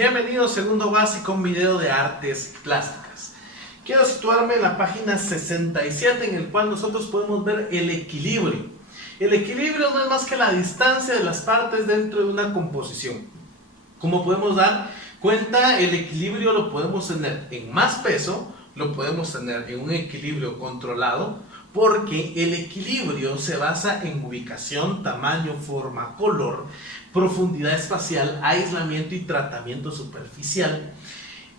Bienvenidos a Segundo Básico, un video de artes plásticas. Quiero situarme en la página 67, en el cual nosotros podemos ver el equilibrio. El equilibrio no es más que la distancia de las partes dentro de una composición. Como podemos dar cuenta, el equilibrio lo podemos tener en más peso, lo podemos tener en un equilibrio controlado, porque el equilibrio se basa en ubicación, tamaño, forma, color, profundidad espacial, aislamiento y tratamiento superficial.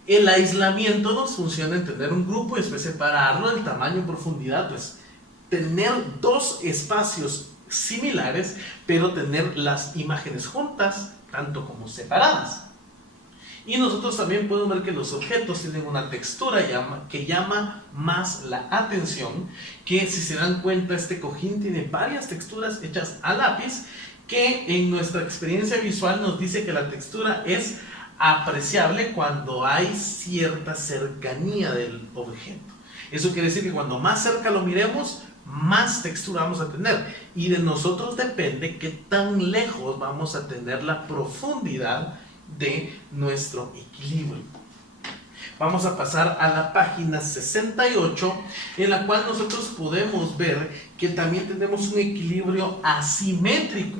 El aislamiento nos funciona en tener un grupo y después separarlo. El tamaño y profundidad, pues tener dos espacios similares, pero tener las imágenes juntas, tanto como separadas. Y nosotros también podemos ver que los objetos tienen una textura que llama más la atención, que si se dan cuenta, este cojín tiene varias texturas hechas a lápiz, que en nuestra experiencia visual nos dice que la textura es apreciable cuando hay cierta cercanía del objeto. Eso quiere decir que cuando más cerca lo miremos, más textura vamos a tener, y de nosotros depende qué tan lejos vamos a tener la profundidad de nuestro equilibrio. Vamos a pasar a la página 68, en la cual nosotros podemos ver que también tenemos un equilibrio asimétrico,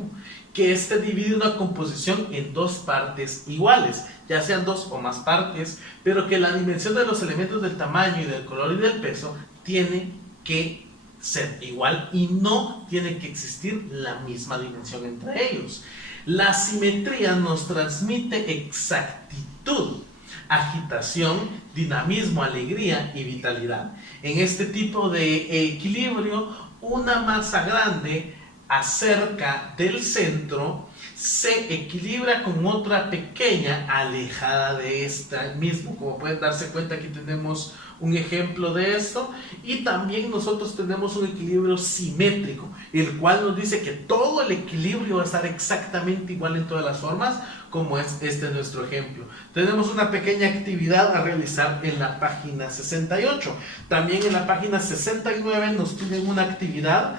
que divide una composición en dos partes iguales, ya sean dos o más partes, pero que la dimensión de los elementos del tamaño y del color y del peso tiene que ser igual y no tiene que existir la misma dimensión entre ellos. La simetría nos transmite exactitud, agitación, dinamismo, alegría y vitalidad. En este tipo de equilibrio, una masa grande acerca del centro se equilibra con otra pequeña alejada de esta mismo. Como pueden darse cuenta, aquí tenemos un ejemplo de esto, y también nosotros tenemos un equilibrio simétrico, el cual nos dice que todo el equilibrio va a estar exactamente igual en todas las formas, como es nuestro ejemplo. Tenemos una pequeña actividad a realizar en la página 68. También en la página 69 nos piden una actividad,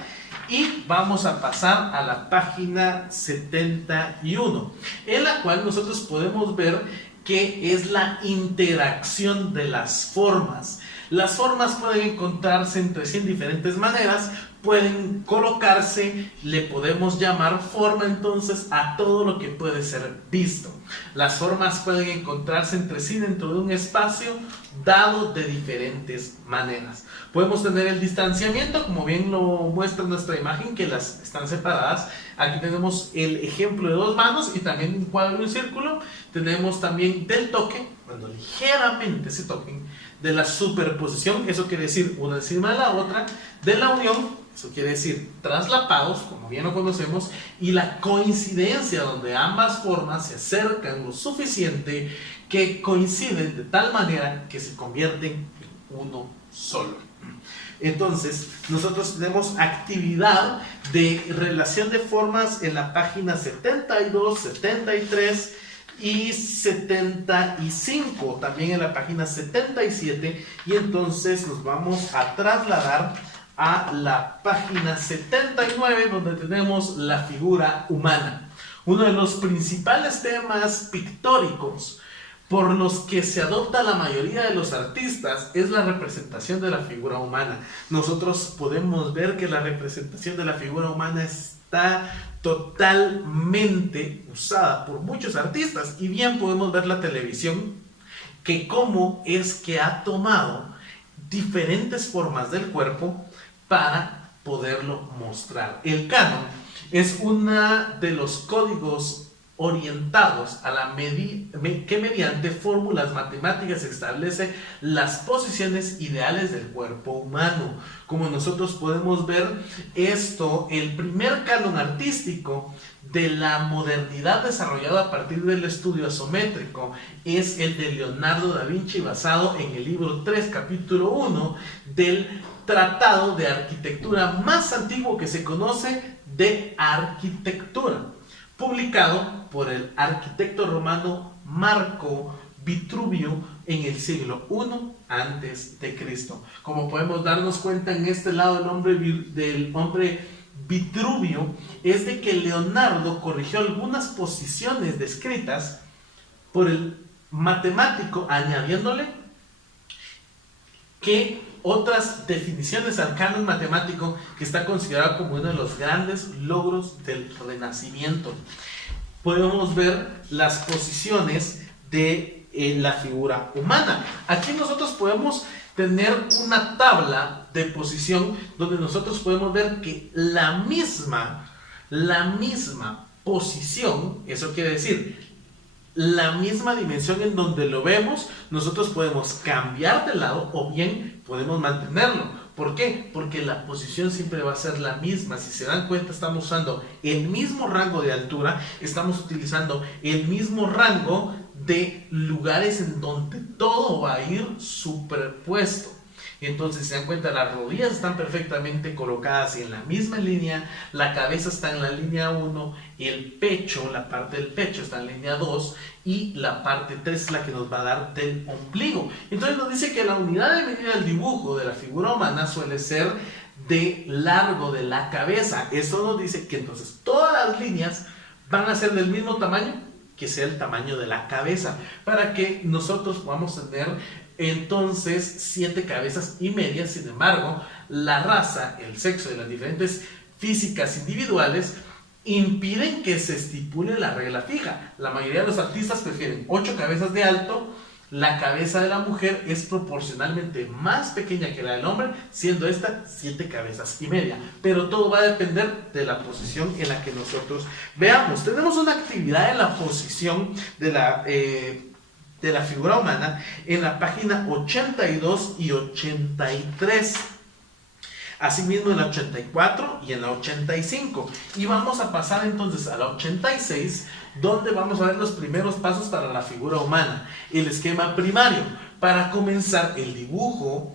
y vamos a pasar a la página 71, en la cual nosotros podemos ver que es la interacción de las formas. Las formas pueden encontrarse entre sí en diferentes maneras, pueden colocarse, le podemos llamar forma entonces a todo lo que puede ser visto. Las formas pueden encontrarse entre sí dentro de un espacio dado de diferentes maneras. Podemos tener el distanciamiento, como bien lo muestra nuestra imagen, que las están separadas. Aquí tenemos el ejemplo de dos manos y también un cuadro y un círculo. Tenemos también del toque, cuando ligeramente se toquen, de la superposición, eso quiere decir una encima de la otra, de la unión, eso quiere decir traslapados, como bien lo conocemos, y la coincidencia, donde ambas formas se acercan lo suficiente que coinciden de tal manera que se convierten en uno solo. Entonces, nosotros tenemos actividad de relación de formas en la página 72, 73 y 75, también en la página 77, y entonces nos vamos a trasladar a la página 79, donde tenemos la figura humana. Uno de los principales temas pictóricos por los que se adopta la mayoría de los artistas es la representación de la figura humana. Nosotros podemos ver que la representación de la figura humana está totalmente usada por muchos artistas, y bien podemos ver la televisión, que cómo es que ha tomado diferentes formas del cuerpo para poderlo mostrar. El canon es uno de los códigos orientados a la que mediante fórmulas matemáticas establece las posiciones ideales del cuerpo humano. Como nosotros podemos ver esto, el primer canon artístico de la modernidad desarrollado a partir del estudio isométrico es el de Leonardo da Vinci, basado en el libro 3, capítulo 1 del tratado de arquitectura más antiguo que se conoce, de arquitectura, publicado por el arquitecto romano Marco Vitruvio en el siglo I a.C. Como podemos darnos cuenta en este lado del hombre Vitruvio, es de que Leonardo corrigió algunas posiciones descritas por el matemático, añadiéndole que otras definiciones al canon matemático que está considerado como uno de los grandes logros del Renacimiento. Podemos ver las posiciones de la figura humana. Aquí nosotros podemos tener una tabla de posición donde nosotros podemos ver que la misma posición, eso quiere decir, la misma dimensión en donde lo vemos, nosotros podemos cambiar de lado o bien podemos mantenerlo. ¿Por qué? Porque la posición siempre va a ser la misma. Si se dan cuenta, estamos usando el mismo rango de altura, estamos utilizando el mismo rango de lugares en donde todo va a ir superpuesto. Entonces, si se dan cuenta, las rodillas están perfectamente colocadas en la misma línea, la cabeza está en la línea 1, el pecho, la parte del pecho está en la línea 2 y la parte 3 es la que nos va a dar del ombligo. Entonces nos dice que la unidad de medida del dibujo de la figura humana suele ser de largo de la cabeza. Eso nos dice que entonces todas las líneas van a ser del mismo tamaño, que sea el tamaño de la cabeza, para que nosotros podamos tener entonces 7 cabezas y media. Sin embargo, la raza, el sexo y las diferentes físicas individuales impiden que se estipule la regla fija. La mayoría de los artistas prefieren 8 cabezas de alto. La cabeza de la mujer es proporcionalmente más pequeña que la del hombre, siendo esta 7 cabezas y media. Pero todo va a depender de la posición en la que nosotros veamos. Tenemos una actividad en la posición de la figura humana en la página 82 y 83. Asimismo en la 84 y en la 85. Y vamos a pasar entonces a la 86, donde vamos a ver los primeros pasos para la figura humana. El esquema primario. Para comenzar el dibujo,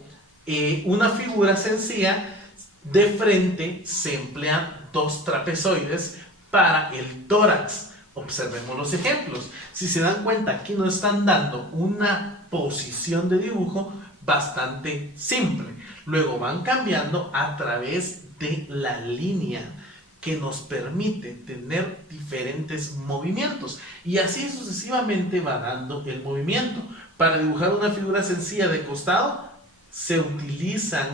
una figura sencilla de frente se emplean 2 trapezoides para el tórax. Observemos los ejemplos. Si se dan cuenta, aquí nos están dando una posición de dibujo bastante simple. Luego van cambiando a través de la línea que nos permite tener diferentes movimientos. Y así sucesivamente va dando el movimiento. Para dibujar una figura sencilla de costado, se utilizan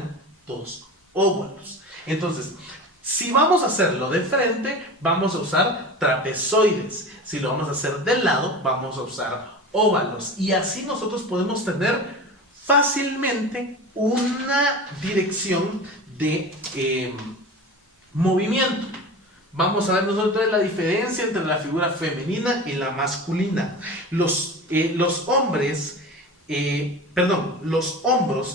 2 óvalos. Entonces, si vamos a hacerlo de frente, vamos a usar trapezoides. Si lo vamos a hacer de lado, vamos a usar óvalos. Y así nosotros podemos tener fácilmente una dirección de movimiento. Vamos a ver nosotros la diferencia entre la figura femenina y la masculina. Los hombros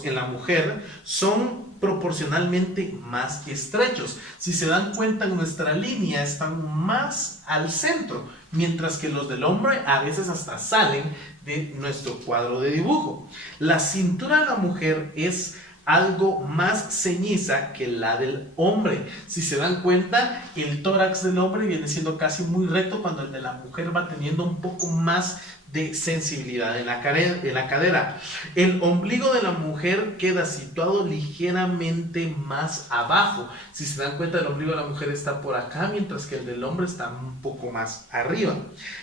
en la mujer son proporcionalmente más estrechos. Si se dan cuenta, en nuestra línea están más al centro, mientras que los del hombre a veces hasta salen de nuestro cuadro de dibujo. La cintura de la mujer es algo más ceñiza que la del hombre. Si se dan cuenta, el tórax del hombre viene siendo casi muy recto, cuando el de la mujer va teniendo un poco más de sensibilidad en la cadera. El ombligo de la mujer queda situado ligeramente más abajo. Si se dan cuenta, el ombligo de la mujer está por acá, mientras que el del hombre está un poco más arriba.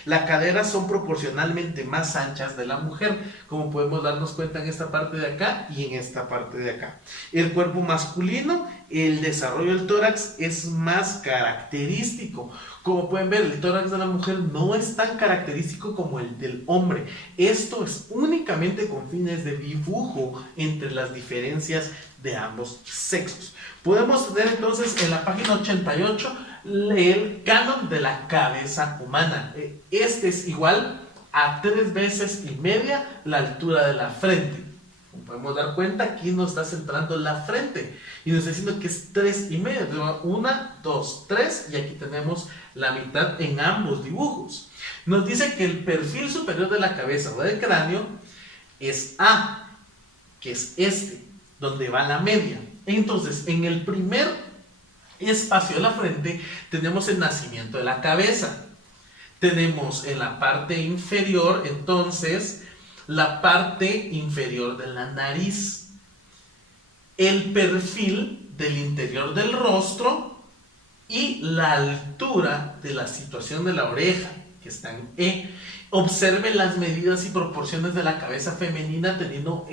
Las caderas son proporcionalmente más anchas de la mujer, como podemos darnos cuenta en esta parte de acá y en esta parte de acá. El cuerpo masculino, el desarrollo del tórax es más característico. Como pueden ver, el tórax de la mujer no es tan característico como el del hombre. Esto es únicamente con fines de dibujo entre las diferencias de ambos sexos. Podemos tener entonces en la página 88 el canon de la cabeza humana. Este es igual a 3 veces y media la altura de la frente. Como podemos dar cuenta, aquí nos está centrando la frente y nos está diciendo que es 3 y media. 1, 2, 3, y aquí tenemos la mitad en ambos dibujos. Nos dice que el perfil superior de la cabeza o del cráneo es A, que es este, donde va la media. Entonces, en el primer espacio de la frente tenemos el nacimiento de la cabeza. Tenemos en la parte inferior, entonces, la parte inferior de la nariz, el perfil del interior del rostro y la altura de la situación de la oreja, que está en E. Observe las medidas y proporciones de la cabeza femenina, teniendo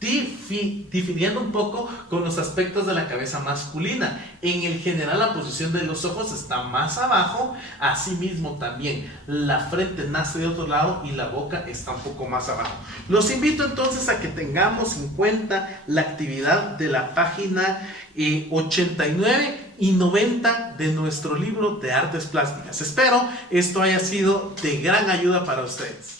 difiriendo un poco con los aspectos de la cabeza masculina. En el general, la posición de los ojos está más abajo, asimismo también la frente nace de otro lado y la boca está un poco más abajo. Los invito entonces a que tengamos en cuenta la actividad de la página 89 y 90 de nuestro libro de artes plásticas. Espero esto haya sido de gran ayuda para ustedes.